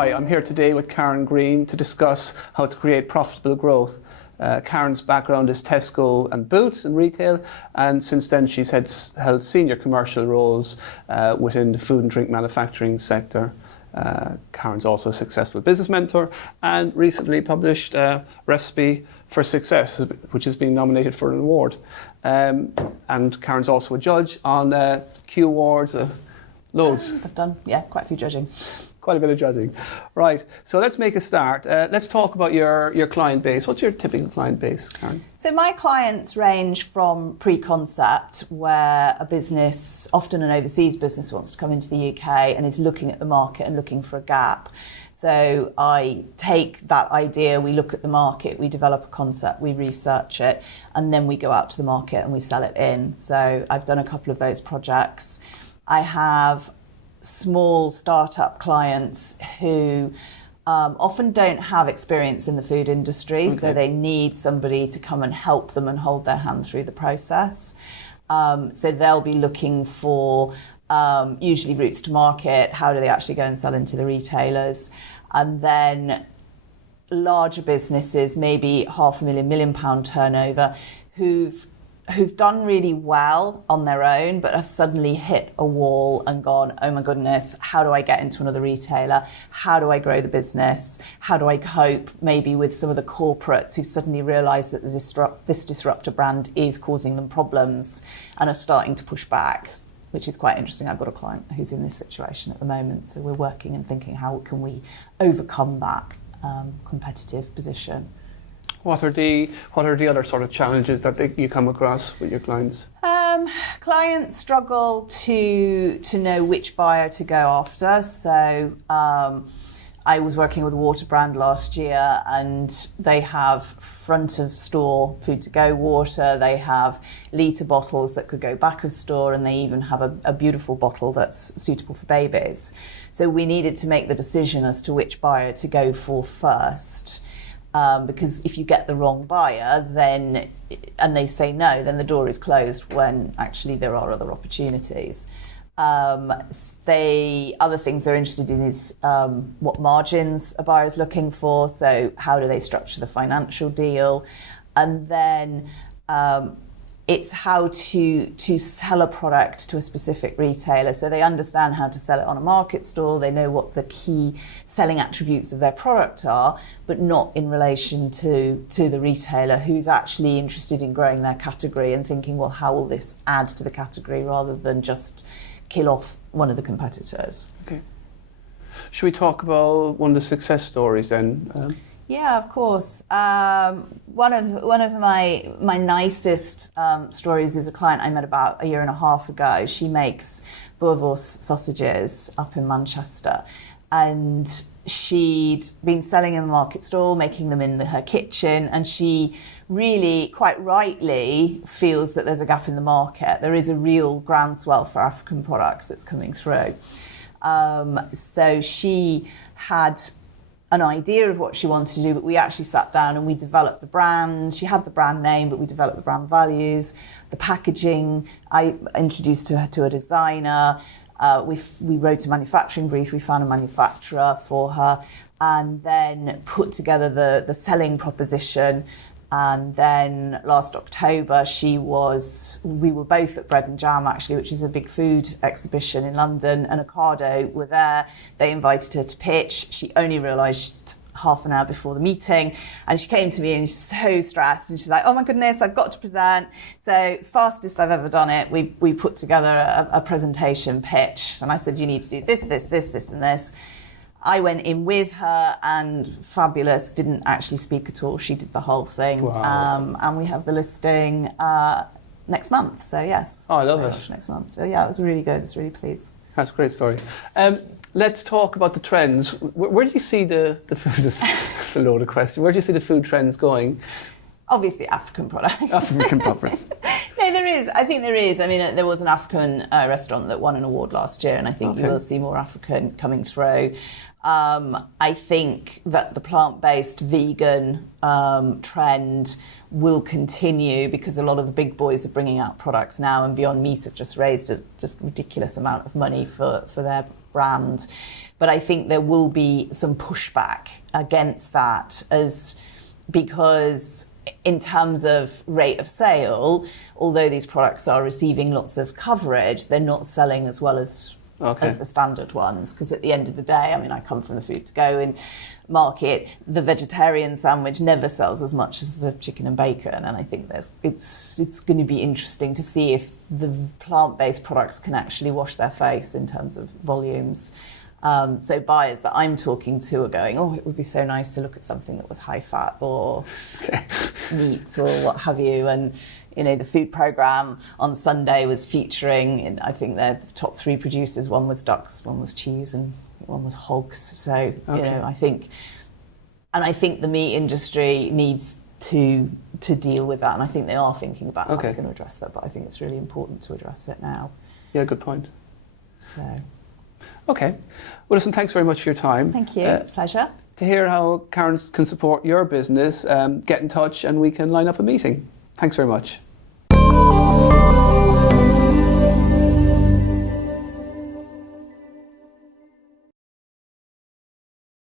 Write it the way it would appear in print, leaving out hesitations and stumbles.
Hi, I'm here today with Karen Green to discuss how to create profitable growth. Karen's background is Tesco and Boots in retail, and since then she's held senior commercial roles within the food and drink manufacturing sector. Karen's also a successful business mentor and recently published Recipe for Success, which has been nominated for an award. And Karen's also a judge on Q Awards, loads. I've done, quite a few judging. Quite a bit of judging. Right, so let's make a start. Let's talk about your client base. What's your typical client base, Karen? So my clients range from pre-concept, where a business, often an overseas business, wants to come into the UK and is looking at the market and looking for a gap. So I take that idea, we look at the market, we develop a concept, we research it, and then we go out to the market and we sell it in. So I've done a couple of those projects. I have small startup clients who often don't have experience in the food industry, so they need somebody to come and help them and hold their hand through the process. So they'll be looking for usually routes to market, how do they actually go and sell into the retailers, and then larger businesses, maybe £500,000, £1 million turnover, who've done really well on their own, but have suddenly hit a wall and gone, oh my goodness, how do I get into another retailer? How do I grow the business? How do I cope maybe with some of the corporates who suddenly realise that this disruptor brand is causing them problems and are starting to push back, which is quite interesting. I've got a client who's in this situation at the moment, so we're working and thinking, how can we overcome that competitive position? What are the other sort of challenges that you come across with your clients? Clients struggle to know which buyer to go after. So I was working with a water brand last year, and they have front of store food to go water. They have litre bottles that could go back of store, and they even have a beautiful bottle that's suitable for babies. So we needed to make the decision as to which buyer to go for first. Because if you get the wrong buyer, and they say no, then the door is closed when actually there are other opportunities. Other things they're interested in is what margins a buyer is looking for, so how do they structure the financial deal, and then it's how to sell a product to a specific retailer. So they understand how to sell it on a market stall, they know what the key selling attributes of their product are, but not in relation to the retailer who's actually interested in growing their category and thinking, well, how will this add to the category rather than just kill off one of the competitors. Okay. Should we talk about one of the success stories then? Yeah, of course. One of my nicest stories is a client I met about a year and a half ago. She makes Boerewors sausages up in Manchester, and she'd been selling in the market stall, making them in her kitchen, and she really, quite rightly, feels that there's a gap in the market. There is a real groundswell for African products that's coming through. So she had an idea of what she wanted to do, but we actually sat down and we developed the brand. She had the brand name, but we developed the brand values, the packaging. I introduced her to a designer. We wrote a manufacturing brief. We found a manufacturer for her, and then put together the selling proposition. And then last October, we were both at Bread and Jam, actually, which is a big food exhibition in London, and Ocado were there. They invited her to pitch. She only realised half an hour before the meeting, and she came to me and she's so stressed, and she's like, oh my goodness, I've got to present. So fastest I've ever done it. We put together a presentation pitch, and I said, you need to do this, this, this, this, and this. I went in with her, and fabulous, didn't actually speak at all. She did the whole thing. Wow. And we have the listing next month. So yes. Oh, I love it. Next month. So yeah, it was really good. I was really pleased. That's a great story. Let's talk about the trends. Where do you see the food? That's a load of questions. Where do you see the food trends going? Obviously, African products. African products. No, there is. I think there is. I mean, there was an African restaurant that won an award last year, and I think you will see more African coming through. I think that the plant-based vegan trend will continue because a lot of the big boys are bringing out products now, and Beyond Meat have just raised a just ridiculous amount of money for their brand. But I think there will be some pushback against that because in terms of rate of sale, although these products are receiving lots of coverage, they're not selling as well as the standard ones. Because at the end of the day, I mean, I come from the food to go in market. The vegetarian sandwich never sells as much as the chicken and bacon, and I think it's going to be interesting to see if the plant-based products can actually wash their face in terms of volumes. So buyers that I'm talking to are going, oh, it would be so nice to look at something that was high fat or meat or what have you. And, you know, the food programme on Sunday was featuring, I think the top 3 producers, one was ducks, one was cheese and one was hogs. So, you know, I think the meat industry needs to deal with that. And I think they are thinking about how they're going to address that. But I think it's really important to address it now. Yeah, good point. So... Okay. Well, listen, thanks very much for your time. Thank you. It's a pleasure. To hear how Karen can support your business, get in touch and we can line up a meeting. Thanks very much.